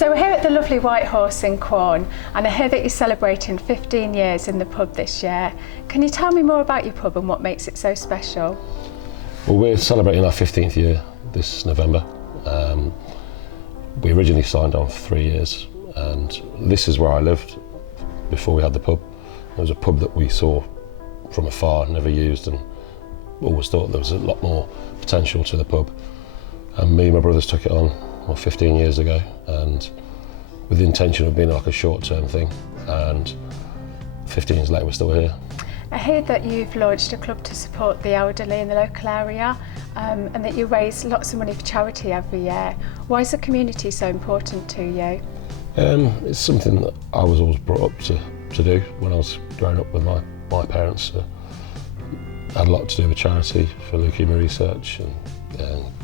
So we're here at the lovely White Horse in Quorn, and I hear that you're celebrating 15 years in the pub this year. Can you tell me more about your pub and what makes it so special? Well, we're celebrating our 15th year this November. We originally signed on for 3 years, and this is where I lived before we had the pub. It was a pub that we saw from afar, never used, and always thought there was a lot more potential to the pub. And me and my brothers took it on 15 years ago, and with the intention of being like a short-term thing, and 15 years later we're still here. I hear that you've launched a club to support the elderly in the local area, and that you raise lots of money for charity every year. Why is the community so important to you? It's something that I was always brought up to do when I was growing up with my parents. Had a lot to do with charity for leukemia research and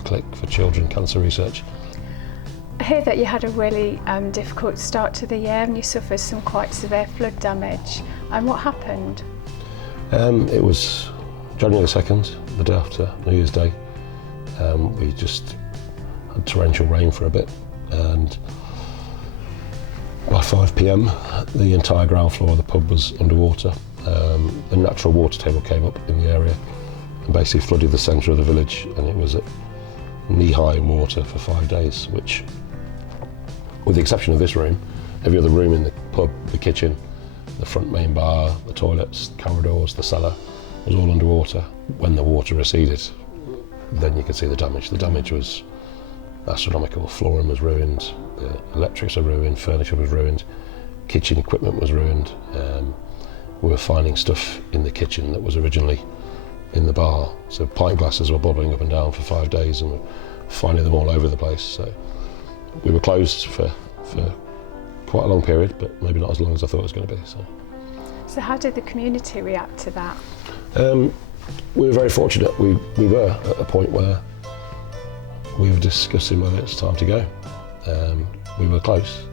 Click for children cancer research. I hear that you had a really difficult start to the year and you suffered some quite severe flood damage. And what happened? It was January the 2nd, the day after New Year's Day. We just had torrential rain for a bit, and by 5 p.m. the entire ground floor of the pub was underwater. The natural water table came up in the area and basically flooded the centre of the village, and it was at knee-high in water for 5 days, which, with the exception of this room, every other room in the pub, the kitchen, the front main bar, the toilets, the corridors, the cellar, was all underwater. When the water receded, then you could see the damage. The damage was astronomical. Flooring was ruined, the electrics were ruined, furniture was ruined, kitchen equipment was ruined. We were finding stuff in the kitchen that was originally in the bar. So pint glasses were bobbling up and down for 5 days, and we were finding them all over the place. So we were closed for quite a long period, but maybe not as long as I thought it was going to be. So how did the community react to that? We were very fortunate. We were at a point where we were discussing whether it's time to go. We were close.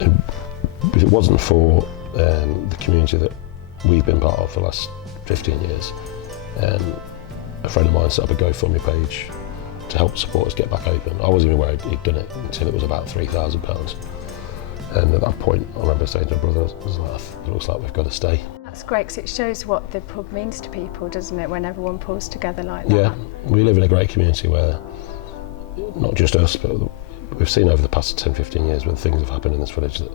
If it wasn't for the community that we've been part of for the last 15 years, a friend of mine set up a GoFundMe page to help support us get back open. I wasn't even aware he'd done it until it was about £3,000. And at that point, I remember saying to my brother, it looks like we've got to stay. That's great, because it shows what the pub means to people, doesn't it, when everyone pulls together like that? Yeah, we live in a great community where, not just us, but we've seen over the past 10, 15 years when things have happened in this village, that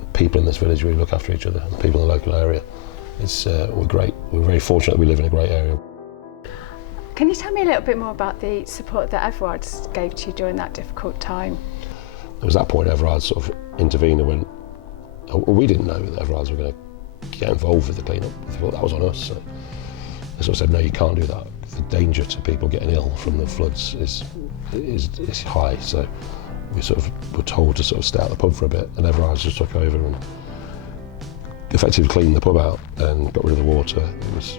the people in this village really look after each other, and people in the local area. We're great. We're very fortunate that we live in a great area. Can you tell me a little bit more about the support that Everard's gave to you during that difficult time? There was that point Everard sort of intervened and went, we didn't know that Everard's were going to get involved with the clean-up. We thought that was on us. So they sort of said, no, you can't do that. The danger to people getting ill from the floods is high. So we sort of were told to sort of stay out the pub for a bit, and Everard just took over and effectively cleaned the pub out and got rid of the water. It was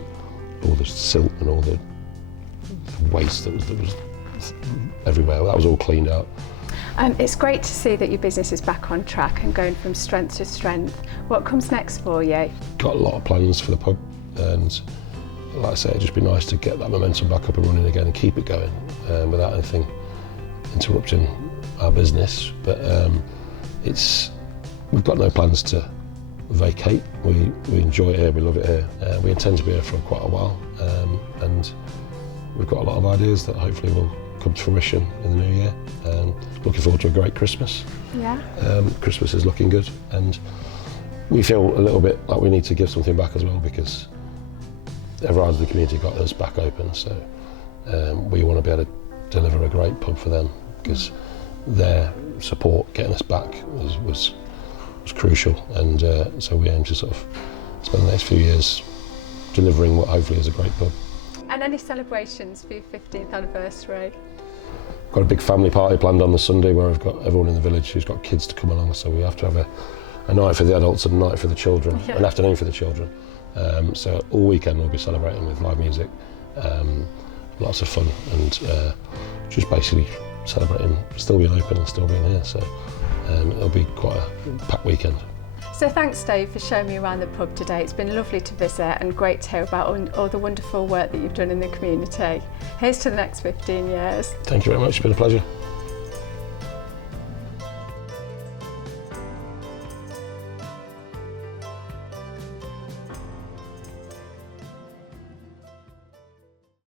all the silt and all the waste that was everywhere. That was all cleaned out. It's great to see that your business is back on track and going from strength to strength. What comes next for you? Got a lot of plans for the pub, and like I say, it'd just be nice to get that momentum back up and running again and keep it going without anything interrupting our business. But we've got no plans to vacate. We enjoy it here, we love it here. We intend to be here for quite a while, and we've got a lot of ideas that hopefully will come to fruition in the new year. Looking forward to a great Christmas. Yeah. Christmas is looking good, and we feel a little bit like we need to give something back as well, because Everard's the community got us back open, so we want to be able to deliver a great pub for them, because their support getting us back was crucial, and so we aim to sort of spend the next few years delivering what hopefully is a great pub. And any celebrations for your 15th anniversary? Got a big family party planned on the Sunday where we've got everyone in the village who's got kids to come along, so we have to have a night for the adults and a night for the children, an afternoon for the children. So all weekend we'll be celebrating with live music, lots of fun, and just basically celebrating still being open and still being here. So it'll be quite a packed weekend. So thanks, Dave, for showing me around the pub today. It's been lovely to visit and great to hear about all the wonderful work that you've done in the community. Here's to the next 15 years. Thank you very much, it's been a pleasure.